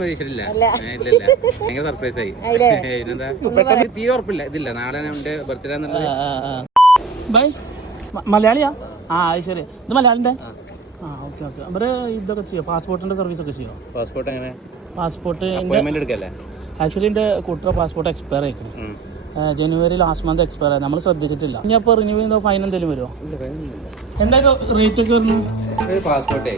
ഭയങ്കര സർപ്രൈസ് ആയി. തീരെ ഉറപ്പില്ല, ഇതില്ല നാളെ എന്റെ ബർത്ത്ഡേ എന്നുള്ളത്. മലയാളിയാ? ആ ശരി. ഇത് മലയാളിന്റെ? ആ ഓക്കെ ഓക്കെ. അവര് ഇതൊക്കെ ചെയ്യോ? പാസ്പോർട്ടിന്റെ സർവീസ് ഒക്കെ ചെയ്യോ? പാസ്പോർട്ട് എങ്ങനെ? പാസ്പോർട്ട് എടുക്കല്ലേ? ആക്ച്വലി എന്റെ കൂട്ടറെ പാസ്പോർട്ട് എക്സ്പയർ ആയിക്കണം. ജനുവരി ലാസ്റ്റ് മന്ത് എക്സ്പയർ ആയി. നമ്മൾ ശ്രദ്ധിച്ചിട്ടില്ല. ഇനി അപ്പോൾ റിന്യൂ ചെയ്യുന്ന ഫൈൻ എന്തെങ്കിലും വരുമോ? എന്താ റേറ്റ് ഒക്കെ വരുന്നു? പാസ്പോർട്ടേ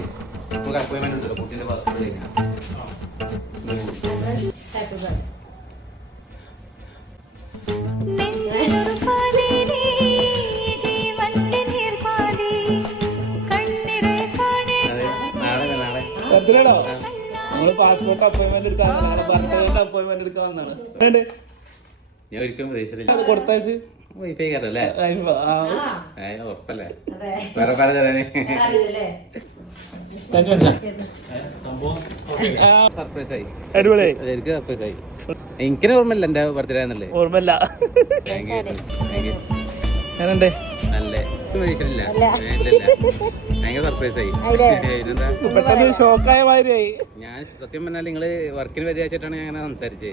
നമ്മള് പാസ്പോർട്ട് അപ്പോയിന്റ്മെന്റ് എടുക്കാൻ അപ്പോയിന്റ്മെന്റ് എടുക്കാൻ വന്നാണ്. ഞാൻ ഒരിക്കലും പ്രതീക്ഷിച്ചില്ല. കൊടുത്തയച്ച് വൈഫൈ കയറല്ലേ? ഉറപ്പല്ലേ? വേറെ പറഞ്ഞേ സർപ്രൈസ് ആയി. അടിപൊളിയായി. എനിക്ക് സർപ്രൈസ് ആയി. എനിക്കിനെ ഓർമ്മയില്ല എന്റെ ബർത്ത്ഡേ എന്നല്ലേ? ഓർമ്മയില്ല. Thank you thank you. ഞാനുണ്ടേ നല്ലേ പ്രതീക്ഷിച്ചില്ല. ഭയങ്കര സർപ്രൈസ് ആയി. പെട്ടെന്ന് ഷോക്കായ മാതിരിയായി. ഞാൻ സത്യം പറഞ്ഞാൽ നിങ്ങള് വർക്കിന് വിചാരിച്ചിട്ടാണ് ഞാൻ അങ്ങനെ സംസാരിച്ചത്.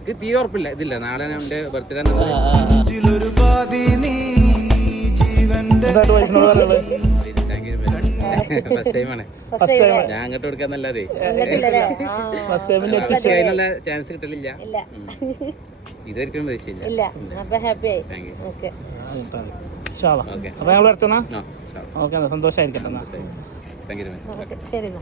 എനിക്ക് തീരെ ഉറപ്പില്ല, ഇതില്ല നാളെ എന്റെ ബർത്ത്ഡേ എന്നുള്ളത്. ഫസ്റ്റ് ടൈമാണ് ഞാൻ അങ്ങോട്ട് കൊടുക്കാന്നല്ലാതെ അതിനുള്ള ചാൻസ് കിട്ടലില്ല. ഇതൊരിക്കലും പ്രതീക്ഷിച്ചില്ല. Thank you. അപ്പൊ ഞങ്ങൾ എടുത്തോ? ഓക്കെ, സന്തോഷമായിരിക്കട്ടെ. Thank U.